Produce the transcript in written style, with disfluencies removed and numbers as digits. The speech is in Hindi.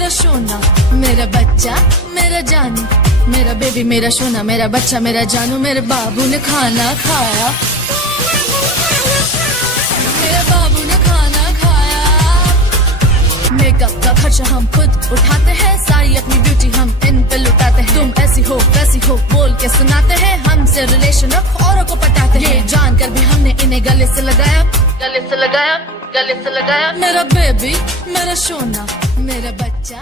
मेरा सोना, मेरा बच्चा, मेरा जानू, मेरा बेबी, मेरा सोना, मेरा बच्चा, मेरा जानू, मेरे बाबू ने खाना खाया, मेरे बाबू ने खाना खाया। मेकअप का खर्चा हम खुद उठाते हैं, सारी अपनी ब्यूटी हम इन पे लुटाते हैं। तुम ऐसी हो वैसी हो बोल के सुनाते हैं, हमसे रिलेशन रख औरों को पटाते हैं। ये जानकर भी हमने इन्हें गले से लगाया, गले से लगाया, गले से लगाया। मेरा बेबी, मेरा सोना, मेरा बच्चा।